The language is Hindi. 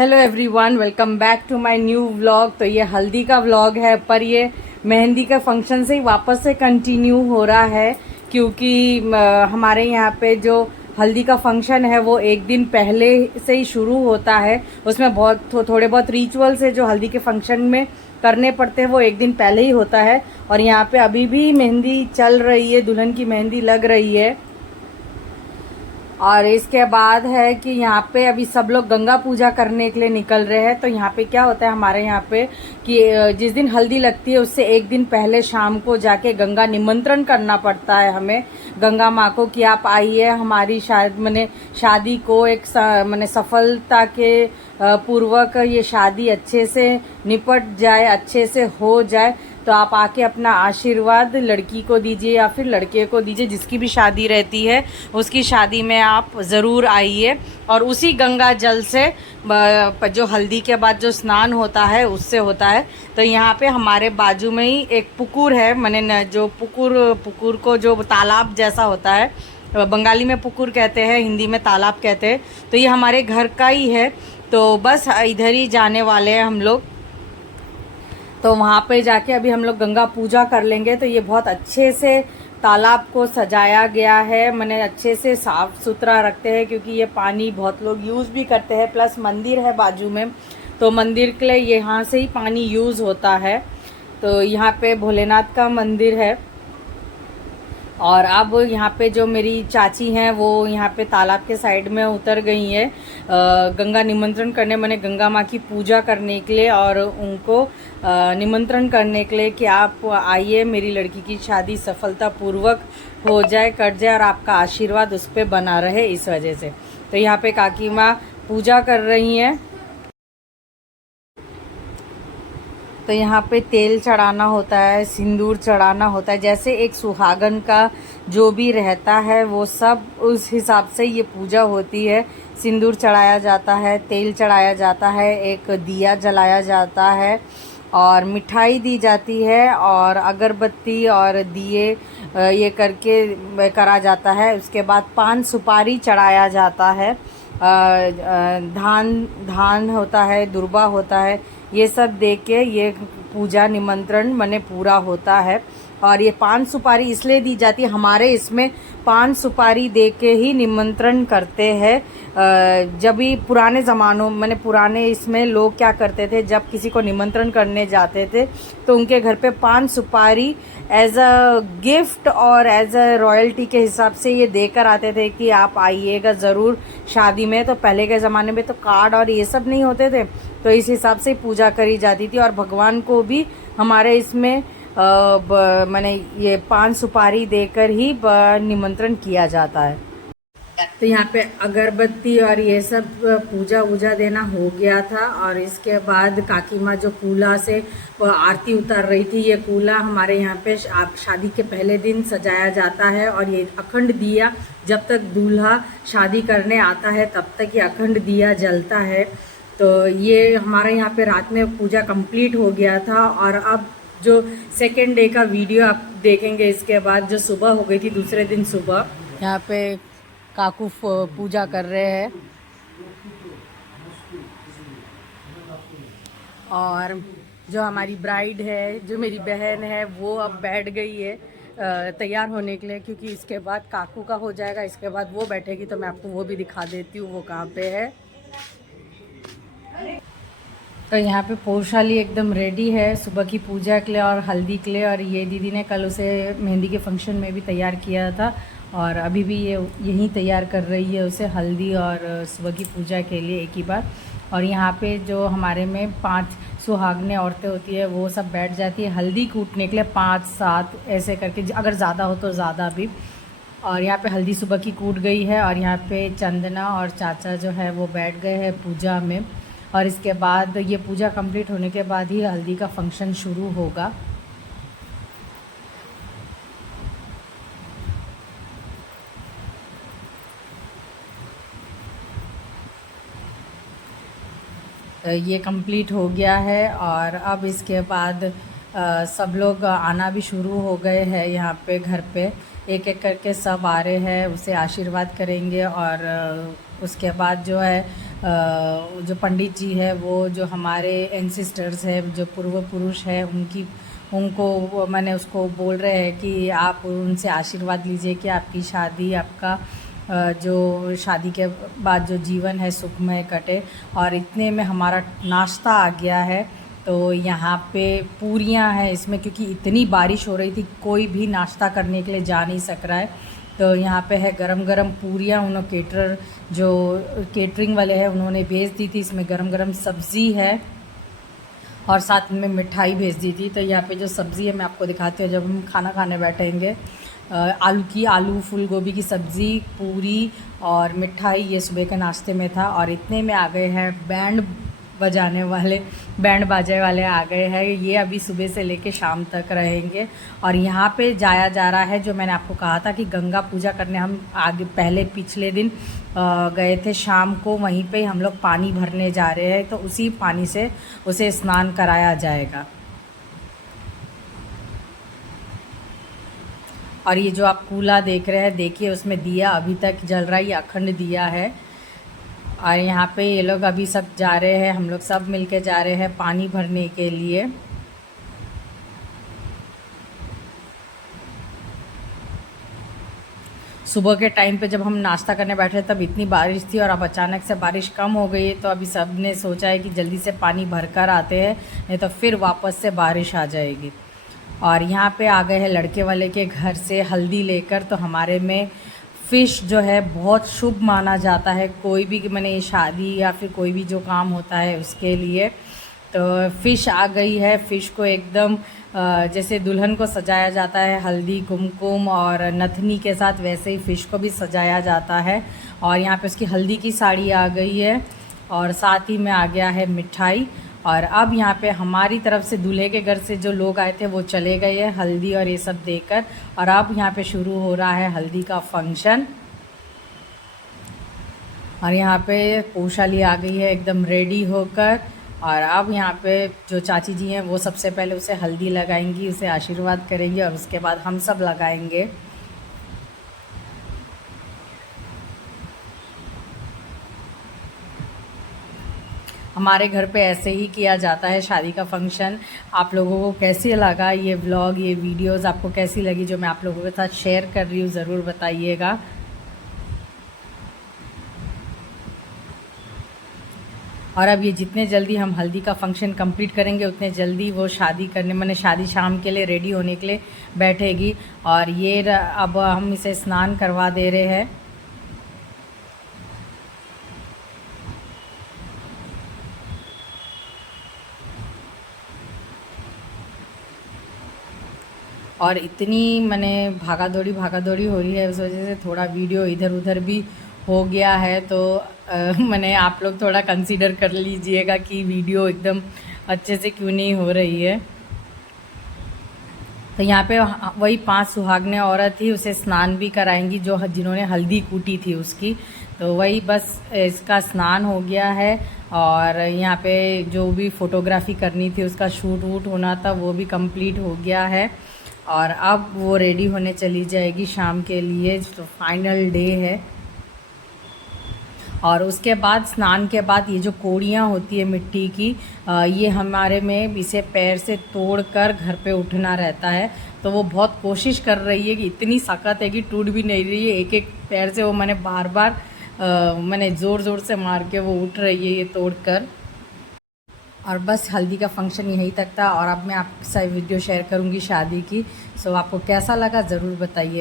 Hello everyone, welcome back to my new vlog. तो ये हल्दी का व्लॉग है, पर ये मेहंदी का फंक्शन से ही वापस से कंटिन्यू हो रहा है, क्योंकि हमारे यहाँ पे जो हल्दी का फंक्शन है वो एक दिन पहले से ही शुरू होता है। उसमें बहुत थोड़े बहुत रिचुअल्स है जो हल्दी के फंक्शन में करने पड़ते हैं, वो एक दिन पहले ही होता है। और यहाँ पे अभी भी मेहंदी चल रही है, दुल्हन की मेहंदी लग रही है। और इसके बाद है कि यहाँ पे अभी सब लोग गंगा पूजा करने के लिए निकल रहे हैं। तो यहाँ पे क्या होता है हमारे यहाँ पे कि जिस दिन हल्दी लगती है उससे एक दिन पहले शाम को जाके गंगा निमंत्रण करना पड़ता है हमें, गंगा माँ को, कि आप आइए हमारी शादी को एक सफलता के पूर्वक ये शादी अच्छे से निपट जाए, अच्छे से हो जाए। तो आप आके अपना आशीर्वाद लड़की को दीजिए या फिर लड़के को दीजिए, जिसकी भी शादी रहती है उसकी शादी में आप ज़रूर आइए। और उसी गंगा जल से जो हल्दी के बाद जो स्नान होता है उससे होता है। तो यहाँ पे हमारे बाजू में ही एक पुकुर है, जो पुकुर को जो तालाब जैसा होता है, बंगाली में पुकुर कहते हैं, हिंदी में तालाब कहते हैं। तो ये हमारे घर का ही है, तो बस इधर ही जाने वाले हैं हम लोग। तो वहाँ पे जाके अभी हम लोग गंगा पूजा कर लेंगे। तो ये बहुत अच्छे से तालाब को सजाया गया है, अच्छे से साफ सुथरा रखते हैं, क्योंकि ये पानी बहुत लोग यूज़ भी करते हैं। प्लस मंदिर है बाजू में, तो मंदिर के लिए यहाँ से ही पानी यूज़ होता है। तो यहाँ पे भोलेनाथ का मंदिर है। और अब यहाँ पे जो मेरी चाची हैं वो यहाँ पे तालाब के साइड में उतर गई है गंगा निमंत्रण करने, गंगा माँ की पूजा करने के लिए, और उनको निमंत्रण करने के लिए कि आप आइए, मेरी लड़की की शादी सफलतापूर्वक हो जाए, कट जाए, और आपका आशीर्वाद उस पर बना रहे, इस वजह से। तो यहाँ पे काकी माँ पूजा कर रही हैं। तो यहाँ पे तेल चढ़ाना होता है, सिंदूर चढ़ाना होता है, जैसे एक सुहागन का जो भी रहता है वो सब उस हिसाब से ये पूजा होती है। सिंदूर चढ़ाया जाता है, तेल चढ़ाया जाता है, एक दिया जलाया जाता है, और मिठाई दी जाती है, और अगरबत्ती और दिए ये करके करा जाता है। उसके बाद पान सुपारी चढ़ाया जाता है, धान होता है, दुर्बा होता है, ये सब दे के ये पूजा निमंत्रण पूरा होता है। और ये पान सुपारी इसलिए दी जाती है, हमारे इसमें पान सुपारी दे के ही निमंत्रण करते हैं। जब भी पुराने ज़मानों पुराने इसमें लोग क्या करते थे, जब किसी को निमंत्रण करने जाते थे तो उनके घर पे पान सुपारी एज अ गिफ्ट और एज अ रॉयल्टी के हिसाब से ये देकर आते थे कि आप आइएगा ज़रूर शादी में। तो पहले के ज़माने में तो कार्ड और ये सब नहीं होते थे, तो इस हिसाब से पूजा करी जाती थी। और भगवान को भी हमारे इसमें ये पान सुपारी देकर ही निमंत्रण किया जाता है। तो यहाँ पे अगरबत्ती और ये सब पूजा वूजा देना हो गया था। और इसके बाद काकी माँ जो कूला से आरती उतार रही थी, ये कूला हमारे यहाँ पे शादी के पहले दिन सजाया जाता है, और ये अखंड दिया जब तक दूल्हा शादी करने आता है तब तक ये अखंड दिया जलता है। तो ये हमारे यहाँ पे रात में पूजा कंप्लीट हो गया था। और अब जो सेकेंड डे का वीडियो आप देखेंगे, इसके बाद जो सुबह हो गई थी, दूसरे दिन सुबह यहाँ पे काकू पूजा कर रहे हैं। और जो हमारी ब्राइड है, जो मेरी बहन है, वो अब बैठ गई है तैयार होने के लिए, क्योंकि इसके बाद काकू का हो जाएगा, इसके बाद वो बैठेगी। तो मैं आपको वो भी दिखा देती हूँ वो कहाँ पे है। तो यहाँ पे पोशाली एकदम रेडी है सुबह की पूजा के लिए और हल्दी के लिए। और ये दीदी ने कल उसे मेहंदी के फंक्शन में भी तैयार किया था, और अभी भी ये यहीं तैयार कर रही है उसे हल्दी और सुबह की पूजा के लिए एक ही बार। और यहाँ पे जो हमारे में 5 सुहागने औरतें होती है वो सब बैठ जाती है हल्दी कूटने के लिए, 5-7 ऐसे करके, अगर ज़्यादा हो तो ज़्यादा भी। और यहाँ पे हल्दी सुबह की कूट गई है, और यहाँ पे चंदना और चाचा जो है वो बैठ गए हैं पूजा में। और इसके बाद ये पूजा कंप्लीट होने के बाद ही हल्दी का फंक्शन शुरू होगा। ये कंप्लीट हो गया है, और अब इसके बाद सब लोग आना भी शुरू हो गए हैं यहाँ पे घर पे। एक एक करके सब आ रहे हैं, उसे आशीर्वाद करेंगे। और उसके बाद जो है जो पंडित जी है वो जो हमारे एंसेस्टर्स है, जो पूर्व पुरुष है, उनको मैंने उसको बोल रहे हैं कि आप उनसे आशीर्वाद लीजिए कि आपकी शादी, आपका जो शादी के बाद जो जीवन है सुखमय कटे। और इतने में हमारा नाश्ता आ गया है। तो यहाँ पे पूरियाँ हैं इसमें, क्योंकि इतनी बारिश हो रही थी कोई भी नाश्ता करने के लिए जा नहीं सक रहा है। तो यहाँ पे है गरम गरम पूरियाँ, उन्होंने जो केटरिंग वाले हैं उन्होंने भेज दी थी। इसमें गरम गरम सब्ज़ी है और साथ में मिठाई भेज दी थी। तो यहाँ पे जो सब्ज़ी है मैं आपको दिखाती हूँ जब हम खाना खाने बैठेंगे। आलू फूल गोभी की सब्ज़ी, पूरी और मिठाई, ये सुबह के नाश्ते में था। और इतने में आ गए हैं बैंड बाजे वाले आ गए हैं। ये अभी सुबह से लेके शाम तक रहेंगे। और यहाँ पे जाया जा रहा है, जो मैंने आपको कहा था कि गंगा पूजा करने हम आगे पहले पिछले दिन गए थे शाम को, वहीं पे हम लोग पानी भरने जा रहे हैं। तो उसी पानी से उसे स्नान कराया जाएगा। और ये जो आप कूला देख रहे हैं, देखिए उसमें दिया अभी तक जल रहा है, ये अखंड दिया है। और यहाँ पे ये लोग अभी सब जा रहे हैं, हम लोग सब मिलके जा रहे हैं पानी भरने के लिए। सुबह के टाइम पे जब हम नाश्ता करने बैठे तब इतनी बारिश थी, और अब अचानक से बारिश कम हो गई है। तो अभी सब ने सोचा है कि जल्दी से पानी भरकर आते हैं, नहीं तो फिर वापस से बारिश आ जाएगी। और यहाँ पे आ गए हैं लड़के वाले के घर से हल्दी लेकर। तो हमारे में फ़िश जो है बहुत शुभ माना जाता है, कोई भी मैंने शादी या फिर कोई भी जो काम होता है उसके लिए। तो फ़िश आ गई है। फ़िश को एकदम जैसे दुल्हन को सजाया जाता है हल्दी कुमकुम और नथनी के साथ, वैसे ही फ़िश को भी सजाया जाता है। और यहाँ पे उसकी हल्दी की साड़ी आ गई है और साथ ही में आ गया है मिठाई। और अब यहाँ पे हमारी तरफ से दूल्हे के घर से जो लोग आए थे वो चले गए हैं हल्दी और ये सब देकर। और अब यहाँ पे शुरू हो रहा है हल्दी का फंक्शन। और यहाँ पे पोशाली आ गई है एकदम रेडी होकर। और अब यहाँ पे जो चाची जी हैं वो सबसे पहले उसे हल्दी लगाएंगी, उसे आशीर्वाद करेंगी, और उसके बाद हम सब लगाएंगे। हमारे घर पे ऐसे ही किया जाता है शादी का फंक्शन। आप लोगों को कैसे लगा ये व्लॉग, ये वीडियोस आपको कैसी लगी जो मैं आप लोगों के साथ शेयर कर रही हूँ, ज़रूर बताइएगा। और अब ये जितने जल्दी हम हल्दी का फंक्शन कंप्लीट करेंगे उतने जल्दी वो शादी करने मैंने शादी शाम के लिए रेडी होने के लिए बैठेगी। और ये अब हम इसे स्नान करवा दे रहे हैं। और इतनी मैंने भागा दौड़ी हो रही है, उस वजह से थोड़ा वीडियो इधर उधर भी हो गया है। तो मैंने आप लोग थोड़ा कंसीडर कर लीजिएगा कि वीडियो एकदम अच्छे से क्यों नहीं हो रही है। तो यहाँ पे वही 5 सुहागने औरत थी, उसे स्नान भी कराएंगी जो जिन्होंने हल्दी कूटी थी उसकी। तो वही बस इसका स्नान हो गया है। और यहाँ पे जो भी फ़ोटोग्राफी करनी थी उसका शूट वूट होना था वो भी कंप्लीट हो गया है। और अब वो रेडी होने चली जाएगी शाम के लिए, जो फाइनल डे है। और उसके बाद स्नान के बाद ये जो कोड़ियाँ होती है मिट्टी की, ये हमारे में इसे पैर से तोड़कर घर पे उठना रहता है। तो वो बहुत कोशिश कर रही है कि इतनी सख्त है कि टूट भी नहीं रही है, एक एक पैर से वो मैंने बार बार मैंने ज़ोर ज़ोर से मार के वो उठ रही है ये तोड़कर। और बस हल्दी का फंक्शन यहीं तक था। और अब मैं आपके साथ वीडियो शेयर करूंगी शादी की। सो आपको कैसा लगा ज़रूर बताइए।